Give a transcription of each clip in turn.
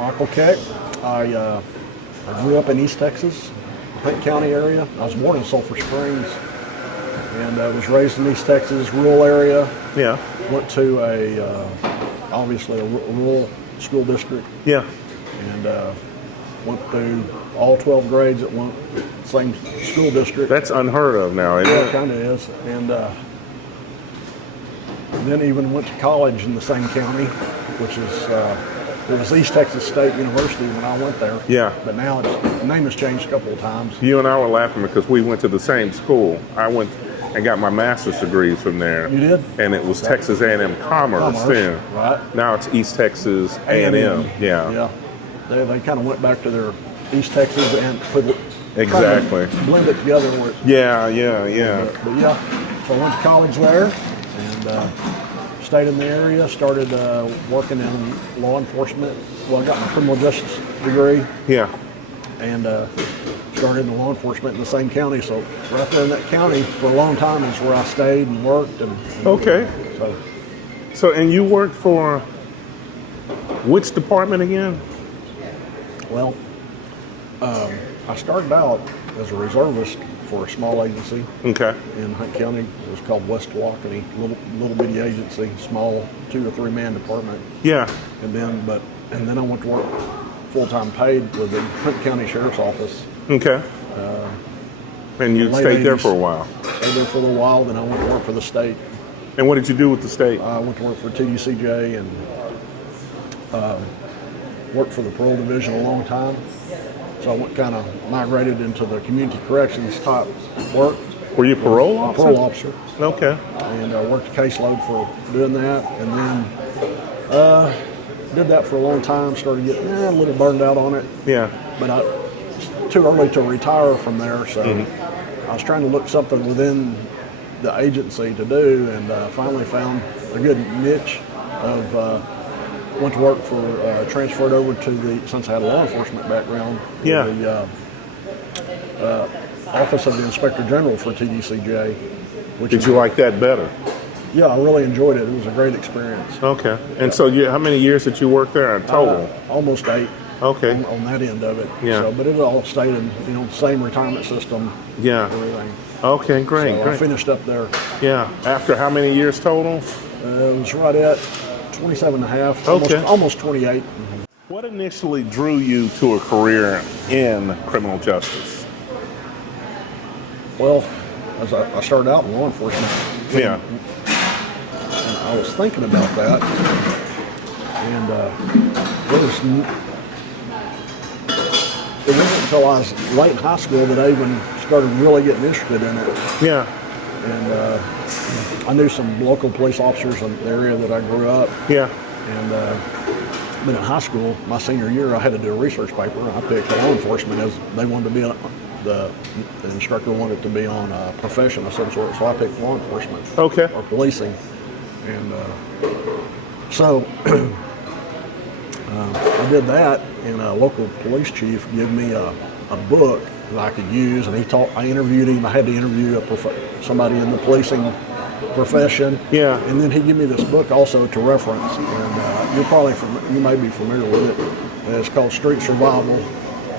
Michael Keck. I grew up in East Texas, Hunt County area. I was born in Sulphur Springs, and I was raised in East Texas, rural area. Yeah. Went to obviously a rural school district. Yeah. And went through all 12 grades at one same school district. That's unheard of now, isn't Yeah, it? it kind of is. And then even went to college in the same county, which is it was East Texas State University when I went there. Yeah. But now the name has changed a couple of times. You and I were laughing because we went to the same school. I went and got my master's degrees from there. You did? And it was Texas A&M Commerce then. Right. Now it's East Texas A&M. Yeah. Yeah. They kind of went back to their East Texas and Exactly. blend it together. Where Yeah. But yeah, so I went to college there and stayed in the area, started working in law enforcement. Well, I got my criminal justice degree. Yeah. And started in law enforcement in the same county. So right there in that county for a long time is where I stayed and worked. And Okay. So and you worked for which department again? well, I started out as a reservist for a small agency Okay. in Hunt County. It was called West Walkeny, little bitty agency, small 2 or 3 man department. Yeah. And then I went to work full-time paid with the Hunt County Sheriff's Office. Okay. And you late stayed there 80s. for a while. Stayed there for a little while, then I went to work for the state. And what did you do with the state? I went to work for TDCJ and worked for the parole division a long time. So I went kind of migrated into the community corrections type work. Were you a parole officer? Parole officer. Okay. And I worked a caseload for doing that. And then did that for a long time, started getting a little burned out on it. Yeah. But too early to retire from there. So I was trying to look something within the agency to do, and finally found a good niche of went to work for, transferred over to since I had a law enforcement background, Yeah. the Office of the Inspector General for TDCJ. Did you like that better? Yeah, I really enjoyed it. It was a great experience. Okay. And so how many years did you work there in total? Almost 8 Okay. on that end of it. Yeah. So, but it all stayed in the same retirement system, Yeah. everything. Okay, great, So I great. finished up there. Yeah. After how many years total? It was right at 27 and a half, Okay. almost 28. What initially drew you to a career in criminal justice? Well, as I started out in law enforcement, Yeah. and I was thinking about that, and it wasn't until I was late in high school that I even started really getting interested in it. Yeah. And I knew some local police officers in the area that I grew up. Yeah. And but in high school, my senior year, I had to do a research paper. I picked law enforcement as they wanted to be the instructor wanted to be on a profession of some sort, so I picked law enforcement Okay. or policing. And so I did that, and a local police chief gave me a book that I could use, and I interviewed him. I had to interview somebody in the policing profession. Yeah. And then he gave me this book also to reference, and you may be familiar with it. And it's called Street Survival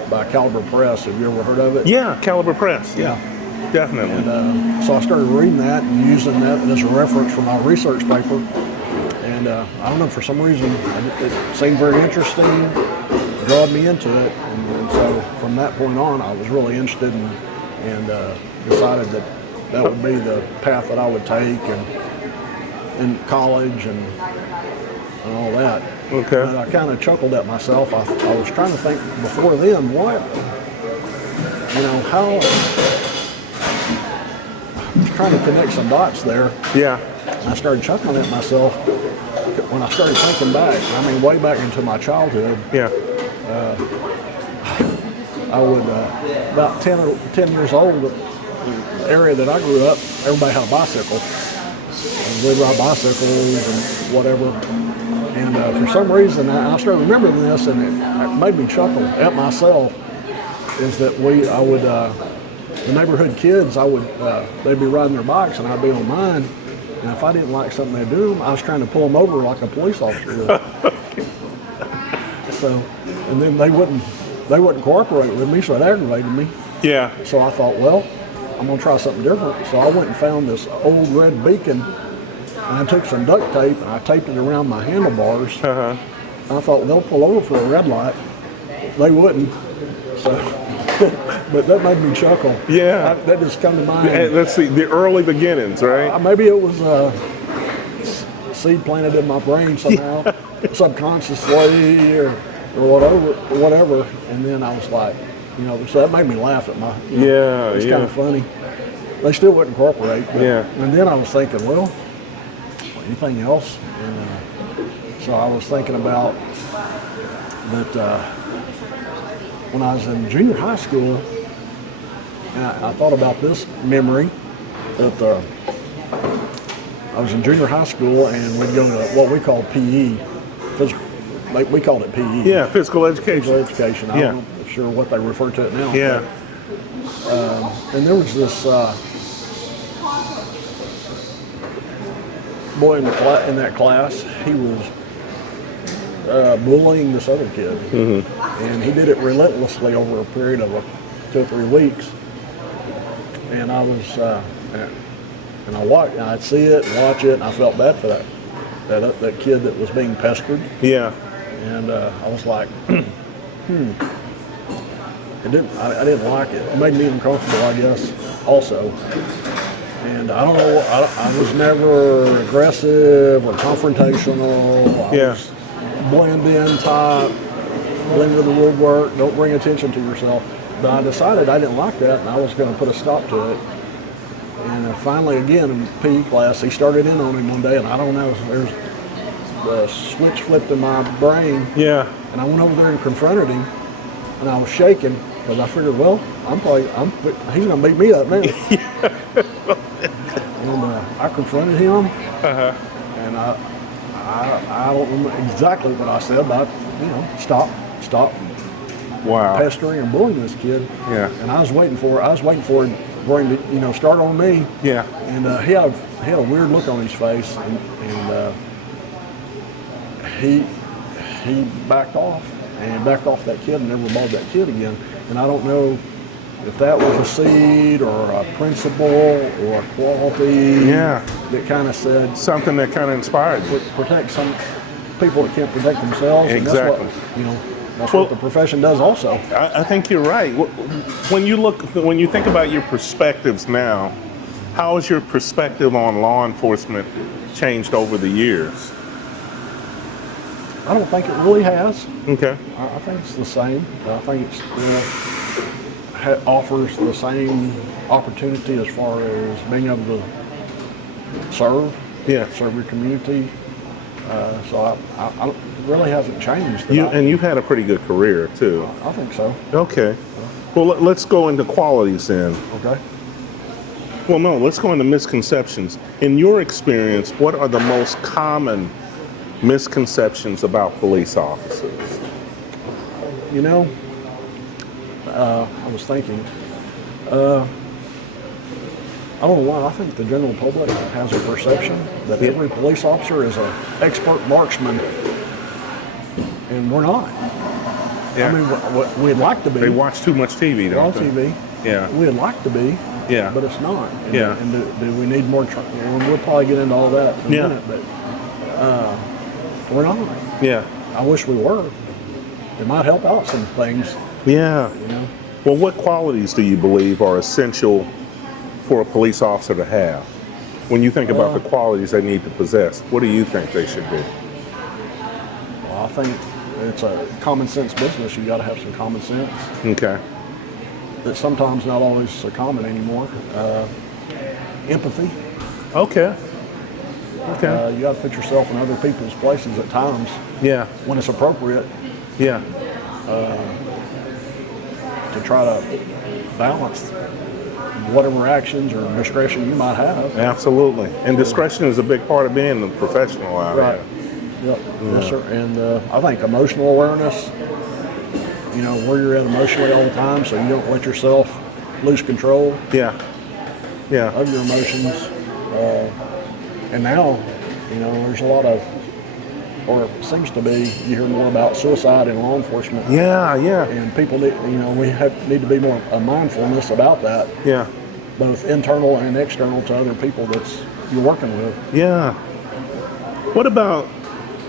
by Caliber Press. Have you ever heard of it? Yeah, Caliber Press. Yeah. Definitely. And so I started reading that and using that as a reference for my research paper. And I don't know, for some reason, it seemed very interesting, drawed me into it. And so from that point on, I was really interested and decided that would be the path that I would take, and in college and all that. Okay. And I kind of chuckled at myself. I was trying to think before then, how I was trying to connect some dots there. Yeah. And I started chuckling at myself when I started thinking back. I mean, way back into my childhood. Yeah. I would, about 10 years old, the area that I grew up, everybody had a bicycle. And we'd ride bicycles and whatever. And for some reason, I started remembering this, and it made me chuckle at myself, is that the neighborhood kids, they'd be riding their bikes and I'd be on mine. And if I didn't like something they'd do, I was trying to pull them over like a police officer would. So, and then they wouldn't cooperate with me, so it aggravated me. Yeah. So I thought, well, I'm gonna try something different. So I went and found this old red beacon, and I took some duct tape and I taped it around my handlebars. Uh-huh. I thought they'll pull over for a red light. They wouldn't. So, but that made me chuckle. Yeah. That just come to mind. Let's see, the early beginnings, right? Maybe it was seed planted in my brain somehow, subconsciously or whatever. And then I was like, so that made me laugh at my. It's kind of funny. They still wouldn't cooperate. But, and then I was thinking, well, anything else? And so I was thinking about that when I was in junior high school, and I thought about this memory that I was in junior high school and we'd go to what we called PE. We called it PE. Yeah, physical education. Physical education. I'm not sure what they refer to it now. Yeah. But, and there was this boy in that class. He was bullying this other kid, and he did it relentlessly over a period of 2 or 3 weeks. And I was, and I'd see it, and watch it, and I felt bad for that kid that was being pestered. Yeah. And I was like, I didn't like it. It made me uncomfortable, I guess, also. And I don't know, I was never aggressive or confrontational. I was blend in type, blend into the woodwork, don't bring attention to yourself. But I decided I didn't like that and I was going to put a stop to it. And finally, again, in PE class, he started in on him one day, and I don't know, there's the switch flipped in my brain. Yeah. And I went over there and confronted him, and I was shaking because I figured, well, he's going to beat me up now. And I confronted him, and I don't remember exactly what I said, but stop pestering and bullying this kid. Yeah. And I was waiting for him to start on me. Yeah. And he had a weird look on his face, and he backed off that kid and never bothered that kid again. And I don't know if that was a seed or a principle or a quality that kind of said something that kind of inspired you. Protect some people that can't protect themselves. Exactly. And that's what the profession does also. I think you're right. When you think about your perspectives now, how has your perspective on law enforcement changed over the years? I don't think it really has. Okay. I think it's the same. I think it offers the same opportunity as far as being able to serve your community. So I really hasn't changed. And you've had a pretty good career too. I think so. Okay. Well, let's go into qualities then. Okay. Well, no, let's go into misconceptions. In your experience, what are the most common misconceptions about police officers? I was thinking, I don't know why, I think the general public has a perception that every police officer is an expert marksman, and we're not. Yeah. I mean, we'd like to be. They watch too much TV, don't they? On TV. Yeah. We'd like to be. Yeah. But it's not. And, Yeah. And do we need more we'll probably get into all that in a minute, but we're not. Yeah. I wish we were. It might help out some things. Yeah. Well, what qualities do you believe are essential for a police officer to have? When you think about the qualities they need to possess, what do you think they should be? Well, I think it's a common sense business. You got to have some common sense. Okay. That's sometimes not always so common anymore. Empathy. Okay. Okay. You got to put yourself in other people's places at times. Yeah. When it's appropriate. Yeah. To try to balance whatever actions or discretion you might have. Absolutely. And discretion is a big part of being a professional out Right. here. Yep. Yes, sir. And I think emotional awareness, where you're at emotionally all the time, so you don't let yourself lose control Yeah. Yeah. of your emotions. And now, there's a lot or seems to be, you hear more about suicide in law enforcement. Yeah, yeah, And people need, need to be more mindfulness about that, yeah, both internal and external to other people that's you're working with. yeah. What about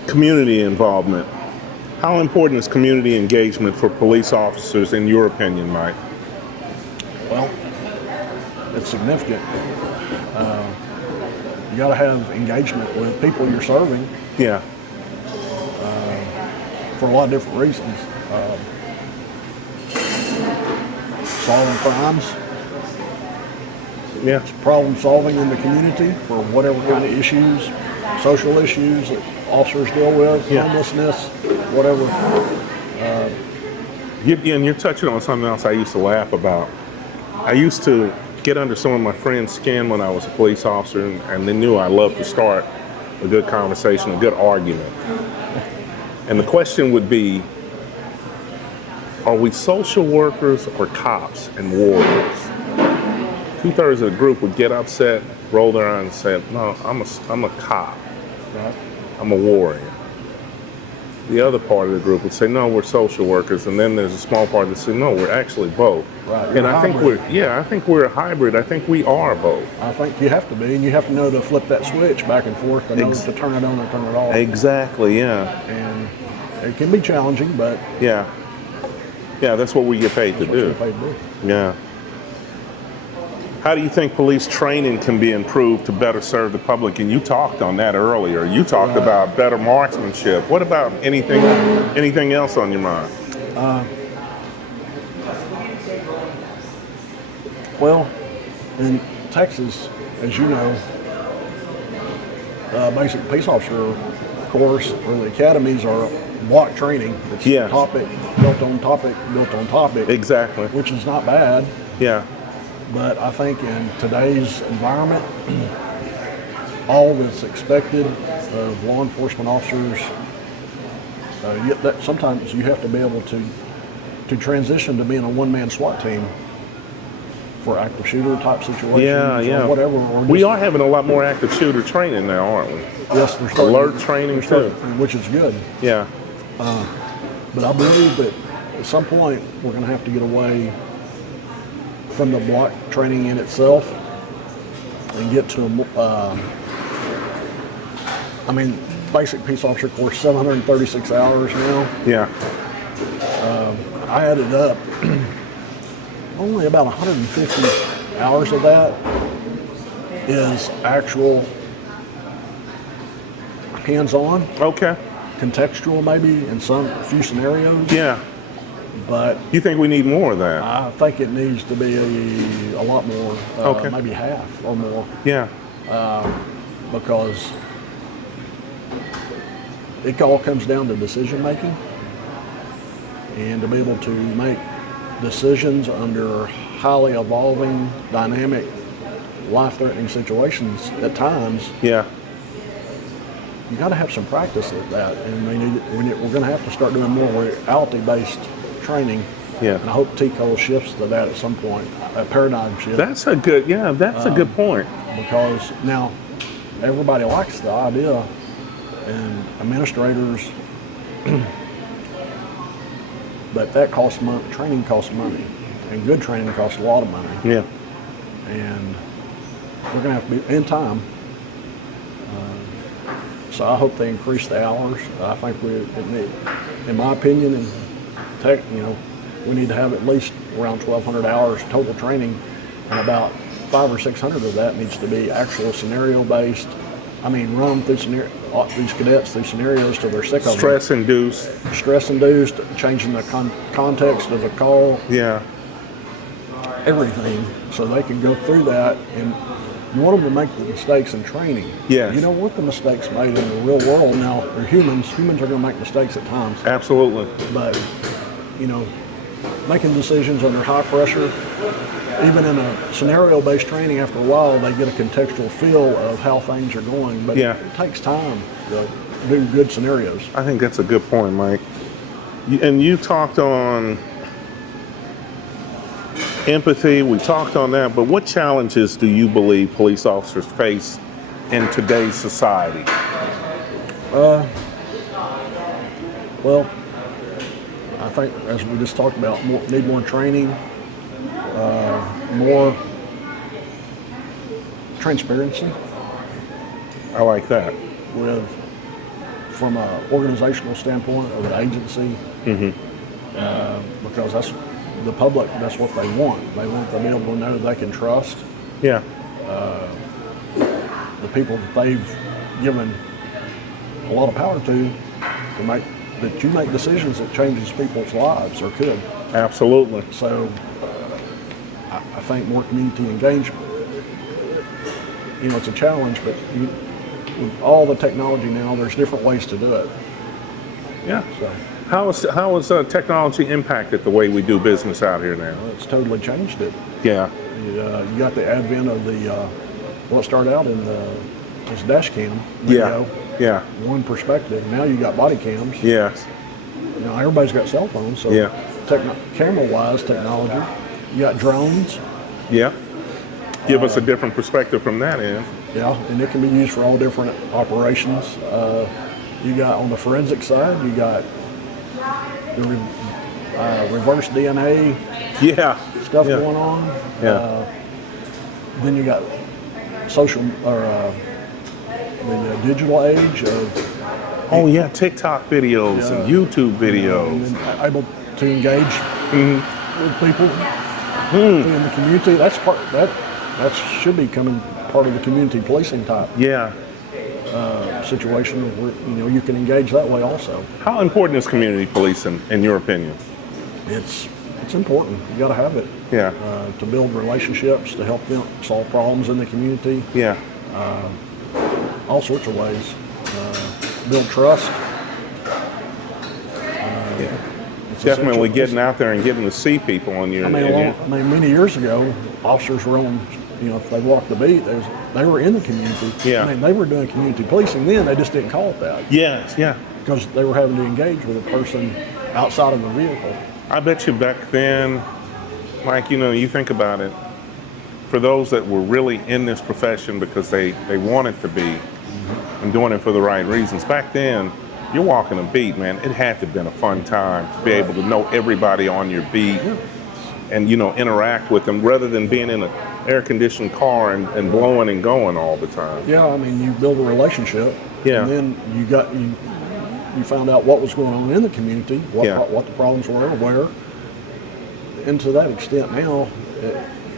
community involvement? How important is community engagement for police officers, in your opinion, Mike? Well, it's significant. You got to have engagement with people you're serving Yeah, for a lot of different reasons. Solving crimes, yeah, problem solving in the community for whatever kind of issues, social issues that officers deal with, Yeah. homelessness, whatever. and you're touching on something else I used to laugh about. I used to get under some of my friends' skin when I was a police officer, and they knew I loved to start a good conversation, a good argument. And the question would be, are we social workers or cops and warriors? 2/3 of the group would get upset, roll their eyes and say, no, I'm a cop. Right? I'm a warrior. The other part of the group would say, no, we're social workers. And then there's a small part that say, no, we're actually both. Right. And I think I think we're a hybrid. I think we are both. I think you have to be, and you have to know to flip that switch back and forth to know to turn it on and turn it off. Exactly, yeah. And it can be challenging, but Yeah. Yeah, that's what we get paid to that's what you're do. paid to do. Yeah. How do you think police training can be improved to better serve the public? And you talked on that earlier. You talked about better marksmanship. What about anything else on your mind? Well, in Texas, as you know, basic peace officer course or the academies are block training. It's Yeah. topic, built on topic, built on topic. Exactly. Which is not bad, Yeah. but I think in today's environment, all that's expected of law enforcement officers, that sometimes you have to be able to transition to being a one-man SWAT team for active shooter type situations or whatever. Or We are having a lot more active shooter training now, aren't we? yes, they're starting, Alert training too. which is good. Yeah. But I believe that at some point we're going to have to get away from the block training in itself and get to basic peace officer course, 736 hours now. Yeah. I added up only about 150 hours of that is actual hands-on, Okay. contextual maybe in a few scenarios. Yeah. But You think we need more of that? I think it needs to be a lot more, Okay. maybe half or more, Yeah. because it all comes down to decision making, and to be able to make decisions under highly evolving, dynamic, life-threatening situations at times. Yeah. You got to have some practice at that, and we're going to have to start doing more reality-based training. Yeah. And I hope TCO shifts to that at some point, a paradigm shift. That's a good point. Because now everybody likes the idea, and administrators, but that costs money. Training costs money, and good training costs a lot of money. Yeah. And we're going to have to be in time. So I hope they increase the hours. I think in my opinion, and we need to have at least around 1,200 hours total training, and about 500 or 600 of that needs to be actual scenario-based. Run through these cadets through scenarios till they're sick of them. Stress-induced, changing the context of the call. Yeah. Everything, so they can go through that, and you want them to make the mistakes in training. Yes. You don't want the mistakes made in the real world. Now, they're humans. Humans are going to make mistakes at times. Absolutely. But, making decisions under high pressure, even in a scenario-based training, after a while, they get a contextual feel of how things are going. But Yeah. it takes time to do good scenarios. I think that's a good point, Mike. And you talked on empathy, we talked on that, but what challenges do you believe police officers face in today's society? Well, I think, as we just talked about, need more training, more transparency I like that. from an organizational standpoint of an agency, because that's the public. That's what they want. They want to be able to know they can trust Yeah. the people that they've given a lot of power to make that you make decisions that changes people's lives or could. Absolutely. So I think more community engagement. It's a challenge, but with all the technology now, there's different ways to do it. Yeah. So How has technology impacted the way we do business out here now? it's totally changed it. Yeah. You got the advent of what started out in this dash cam video. Yeah. One perspective. Now you got body cams. Yes. Everybody's got cell phones, so Yeah. camera-wise technology. You got drones. Yeah. Give us a different perspective from that end. Yeah, and it can be used for all different operations. You got on the forensic side, you got the reverse DNA Yeah. stuff Yeah. going on. Yeah. Then you got social or the digital age of Oh yeah, TikTok videos and YouTube and videos. then able to engage with people in the community. That's part that should be coming part of the community policing type Yeah. situation where you can engage that way also. How important is community policing, in your opinion? It's important. You got to have it Yeah. to build relationships, to help them solve problems in the community, Yeah. all sorts of ways. Build trust. Yeah. It's Definitely essential. getting out there and getting to see people on your. Many years ago, officers were on. If they walked the beat, they were in the community. Yeah. They were doing community policing then. They just didn't call it that Yes. Yeah. because they were having to engage with a person outside of the vehicle. I bet you back then, Mike, you think about it, for those that were really in this profession because they wanted to be and doing it for the right reasons, back then, you're walking a beat, man. It had to have been a fun time to be able to know everybody on your beat and, interact with them rather than being in an air-conditioned car and blowing and going all the time. Yeah, you build a relationship. Yeah. And then you found out what was going on in the community, what the problems were, where. And to that extent now,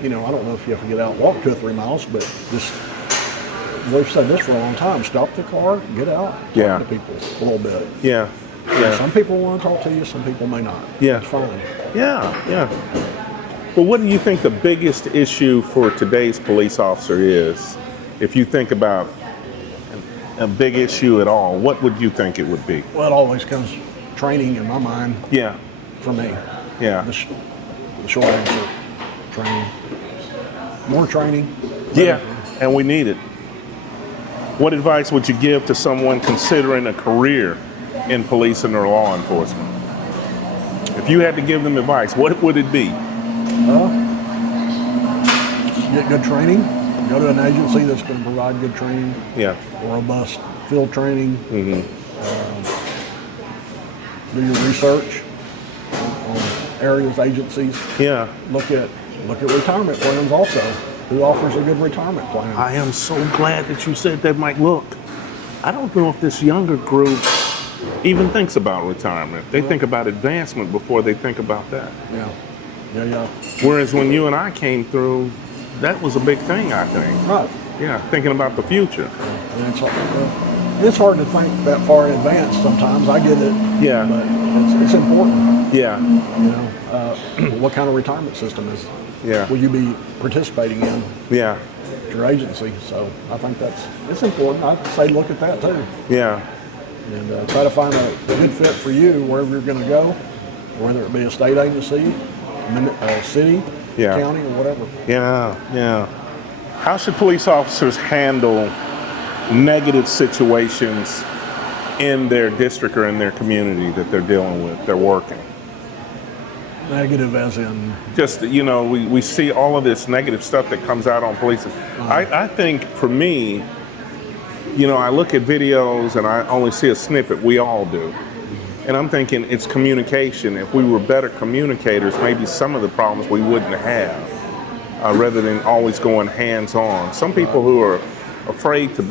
I don't know if you have to get out and walk 2 or 3 miles, but just, we've said this for a long time, stop the car, get out, talk to people a little bit. Yeah. Yeah. Some people want to talk to you, some people may not. Yeah. It's fine. Yeah. Yeah. Well, what do you think the biggest issue for today's police officer is? If you think about a big issue at all, what would you think it would be? Well, it always comes training in my mind Yeah. for me. Yeah. The short answer, training. More training. Yeah. And we need it. What advice would you give to someone considering a career in policing or law enforcement? If you had to give them advice, what would it be? Get good training. Go to an agency that's going to provide good training. Yeah. Robust field training. Do your research on areas, agencies. Yeah. Look at retirement plans also. Who offers a good retirement plan? I am so glad that you said that, Mike. Look, I don't know if this younger group even thinks about retirement. They think about advancement before they think about that. Yeah. Whereas when you and I came through, that was a big thing, I think. Right. Yeah, thinking about the future. And it's hard to think that far in advance sometimes. I get it. Yeah. But it's important. Yeah. What kind of retirement system is? Yeah. Will you be participating in? Yeah. Your agency. So I think it's important. I'd say look at that too. Yeah. And try to find a good fit for you wherever you're going to go, whether it be a state agency, a city, county, or whatever. Yeah. How should police officers handle negative situations in their district or in their community that they're dealing with, they're working? Negative as in? Just, we see all of this negative stuff that comes out on police. I think for me, I look at videos and I only see a snippet. We all do. And I'm thinking it's communication. If we were better communicators, maybe some of the problems we wouldn't have, rather than always going hands-on. Some people who are afraid to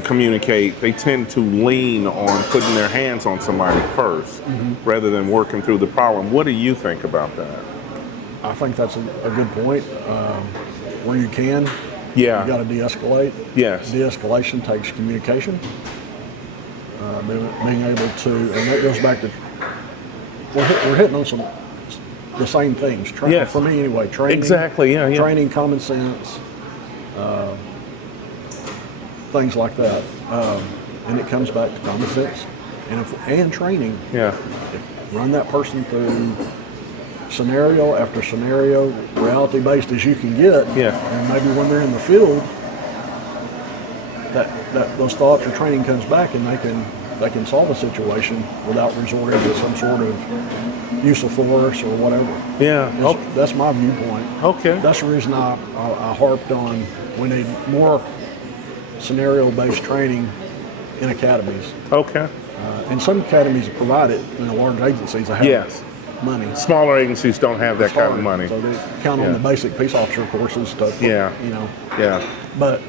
communicate, they tend to lean on putting their hands on somebody first, rather than working through the problem. What do you think about that? I think that's a good point. Where you can, Yeah. you got to de-escalate. Yes. De-escalation takes communication. Being able to, and that goes back to, we're hitting on the same things. Yes. For me anyway, training. Exactly, yeah. Training, common sense, things like that. And it comes back to common sense and training. Yeah. Run that person through scenario after scenario, reality-based as you can get. Yeah. And maybe when they're in the field, that those thoughts or training comes back, and they can solve a situation without resorting to some sort of use of force or whatever. Yeah. That's my viewpoint. Okay. That's the reason I harped on we need more scenario-based training in academies. Okay. And some academies provide it. Large agencies that have Yes. money. Smaller agencies don't have that kind of money. So they count on the basic peace officer courses to, Yeah. Yeah. But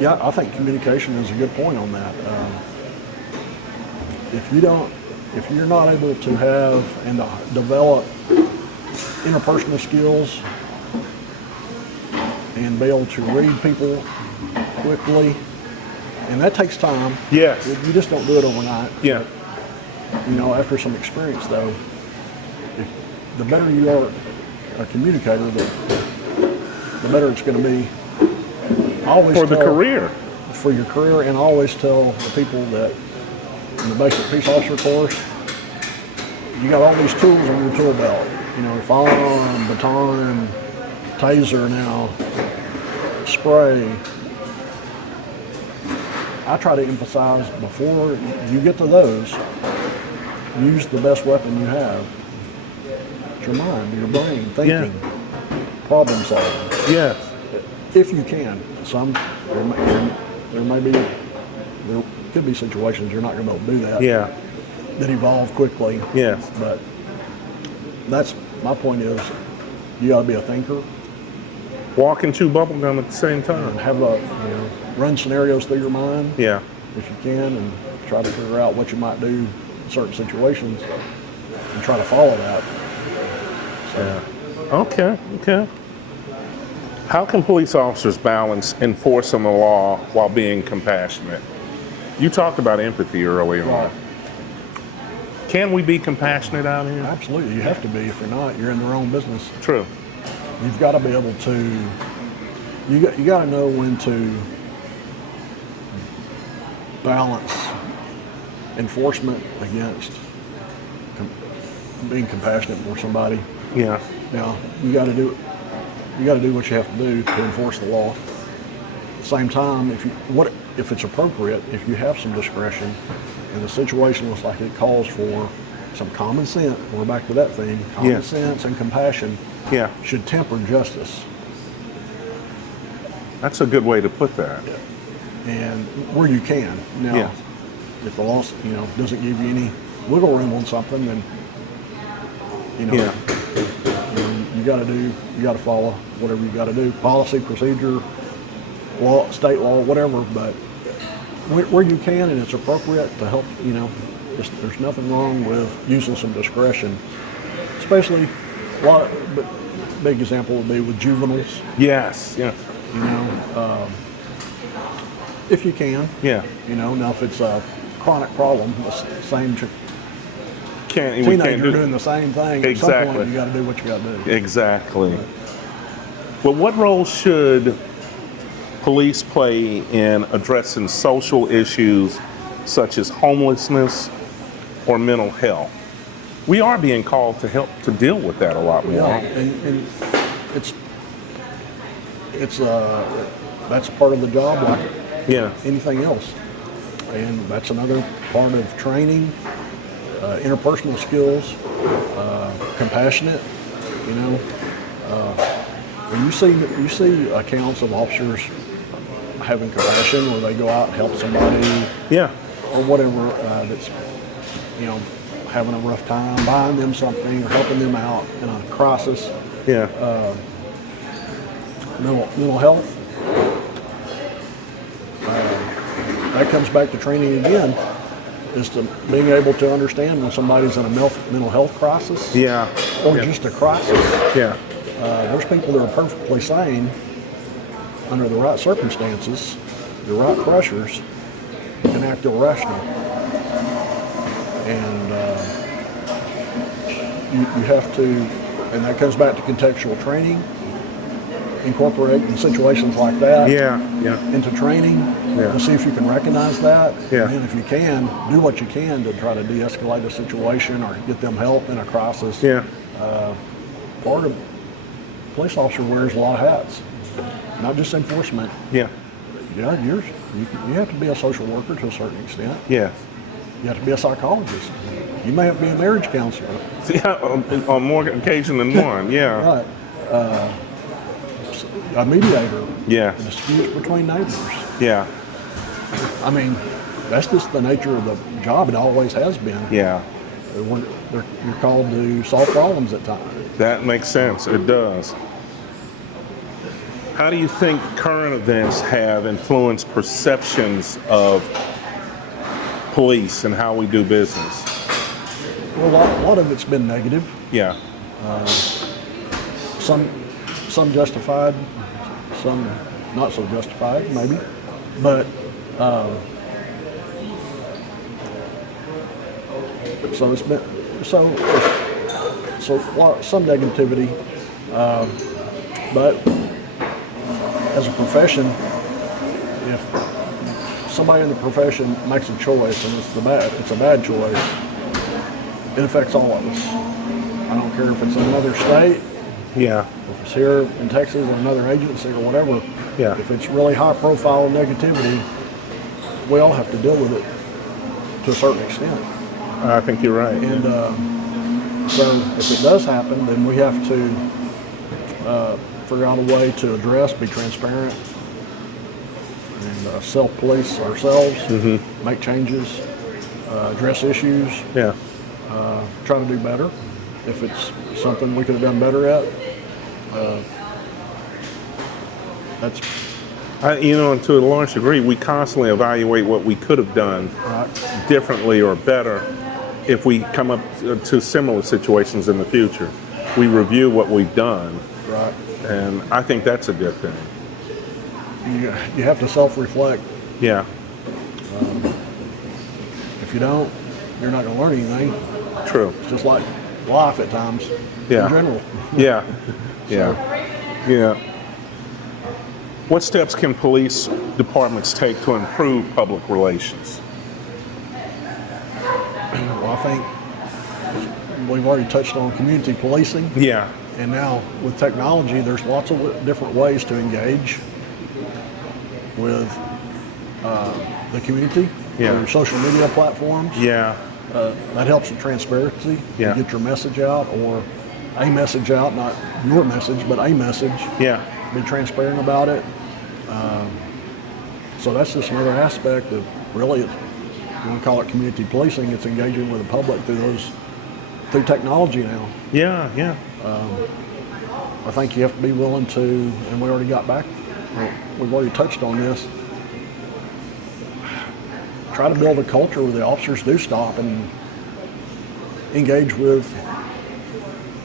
yeah, I think communication is a good point on that. If you're not able to have and to develop interpersonal skills and be able to read people quickly, and that takes time. Yes. You just don't do it overnight. Yeah. After some experience, though, the better you are a communicator, the better it's going to be. For the career. For your career, and always tell the people that in the basic peace officer course, you got all these tools on your tool belt. Firearm, baton, taser now, spray. I try to emphasize before you get to those, use the best weapon you have. It's your mind, your brain, thinking, problem solving. Yes. If you can. There could be situations you're not going to be able to do that. Yeah. That evolve quickly. Yes. But that's my point is you got to be a thinker. Walk and chew bubble gum at the same time. And have run scenarios through your mind. Yeah. If you can, and try to figure out what you might do in certain situations and try to follow that. Yeah. Okay. How can police officers balance enforcing the law while being compassionate? You talked about empathy earlier on. Can we be compassionate out here? Absolutely. You have to be. If you're not, you're in the wrong business. True. You've got to be able to, you got to know when to balance enforcement against being compassionate for somebody. Yeah. Now, you got to do what you have to do to enforce the law. At the same time, if it's appropriate, if you have some discretion and the situation looks like it calls for some common sense, we're back to that thing, common sense and compassion should temper justice. That's a good way to put that. And where you can. Now, if the law doesn't give you any wiggle room on something, then you got to follow whatever you got to do, policy, procedure, law, state law, whatever. But where you can and it's appropriate to help, there's nothing wrong with using some discretion. Especially, big example would be with juveniles. Yes. Yeah. If you can. Yeah. Now if it's a chronic problem, the same. Teenager doing the same thing. Exactly. At some point, you got to do what you got to do. Exactly. Well, what role should police play in addressing social issues such as homelessness or mental health? We are being called to help to deal with that a lot more. Yeah, and it's that's part of the job, like anything else, and that's another part of training. Interpersonal skills, compassionate. When you see accounts of officers having compassion, where they go out and help somebody. Yeah. or whatever that's, having a rough time, buying them something or helping them out in a crisis. Yeah. Mental health. That comes back to training again, is to being able to understand when somebody's in a mental health crisis. Yeah. Or yeah. just a crisis. Yeah. There's people that are perfectly sane under the right circumstances, the right pressures, can act irrational. And you have to, and that comes back to contextual training, incorporating situations like that into training to see if you can recognize that. Yeah. And if you can, do what you can to try to de-escalate a situation or get them help in a crisis. Yeah. Part of police officer wears a lot of hats, not just enforcement. Yeah. Yeah, you have to be a social worker to a certain extent. Yeah. You have to be a psychologist. You may have to be a marriage counselor. Yeah, on more occasion than one. Yeah. Right. A mediator. Yeah. Disputes between neighbors. Yeah. I mean, that's just the nature of the job. It always has been. Yeah. You're called to solve problems at times. That makes sense. It does. How do you think current events have influenced perceptions of police and how we do business? Well, a lot of it's been negative. Yeah. Some justified, some not so justified, maybe. But so it's been some negativity, but as a profession, if somebody in the profession makes a choice and it's a bad choice, it affects all of us. I don't care if it's in another state, Yeah. if it's here in Texas or another agency or whatever. Yeah. If it's really high profile negativity, we all have to deal with it to a certain extent. I think you're right. And so if it does happen, then we have to figure out a way to address, be transparent, and self-police ourselves, make changes, address issues, try to do better. If it's something we could have done better at, that's... and to a large degree, we constantly evaluate what we could have done differently or better if we come up to similar situations in the future. We review what we've done, and I think that's a good thing. You have to self-reflect. Yeah. If you don't, you're not going to learn anything. True. It's just like life at times, Yeah. in general. Yeah. Yeah. What steps can police departments take to improve public relations? Well, I think we've already touched on community policing. Yeah. And now with technology, there's lots of different ways to engage with the community. Through social media platforms. Yeah. That helps with transparency. Yeah. To get your message out, or a message out, not your message, but a message. Yeah. Be transparent about it. So that's just another aspect of really, you want to call it community policing. It's engaging with the public through technology now. Yeah. I think you have to be willing to, and we already got back. We've already touched on this. Try to build a culture where the officers do stop and engage with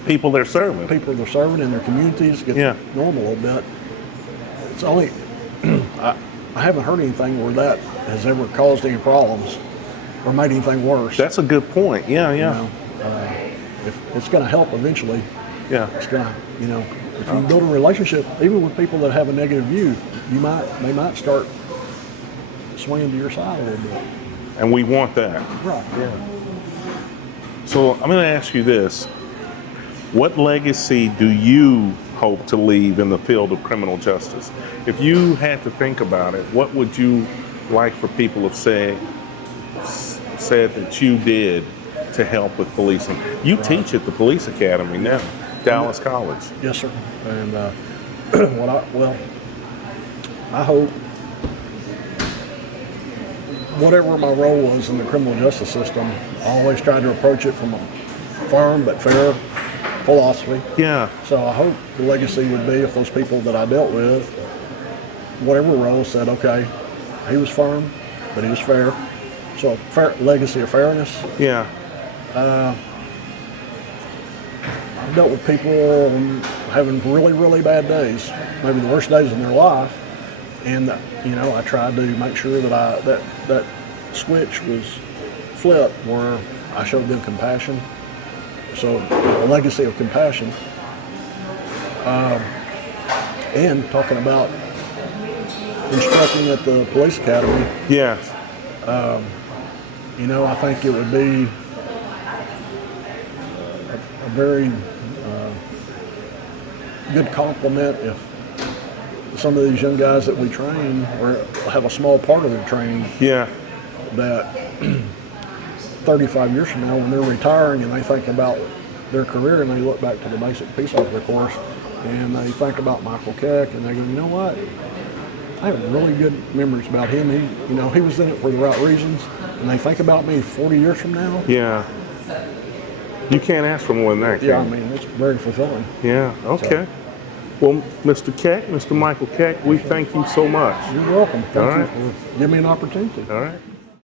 People they're serving. people they're serving in their communities, get normal a little bit. It's only, I haven't heard anything where that has ever caused any problems or made anything worse. That's a good point. Yeah. If it's going to help eventually, Yeah. it's going to, if you build a relationship, even with people that have a negative view, they might start swinging to your side a little bit. And we want that. Right, yeah. So I'm going to ask you this. What legacy do you hope to leave in the field of criminal justice? If you had to think about it, what would you like for people to say that you did to help with policing? You teach at the police academy now, Dallas College. Yes, sir. And I hope whatever my role was in the criminal justice system, I always tried to approach it from a firm but fair philosophy. Yeah. So I hope the legacy would be if those people that I dealt with, whatever role, said, okay, he was firm, but he was fair. So fair legacy of fairness. Yeah. I dealt with people having really, really bad days, maybe the worst days in their life, and I tried to make sure that that switch was flipped where I showed them compassion. So a legacy of compassion, and talking about instructing at the police academy. Yes. I think it would be a very good compliment if some of these young guys that we train or have a small part of their training, Yeah. that 35 years from now when they're retiring and they think about their career and they look back to the basic peace officer course and they think about Michael Keck and they go, you know what? I have really good memories about him. He was in it for the right reasons. And they think about me 40 years from now. Yeah. You can't ask for more than that, can Yeah, I you? mean, it's very fulfilling. Yeah. Okay. Well, Mr. Keck, Mr. Michael Keck, we thank you so much. You're welcome. All Thank right. you for giving me an opportunity. All right.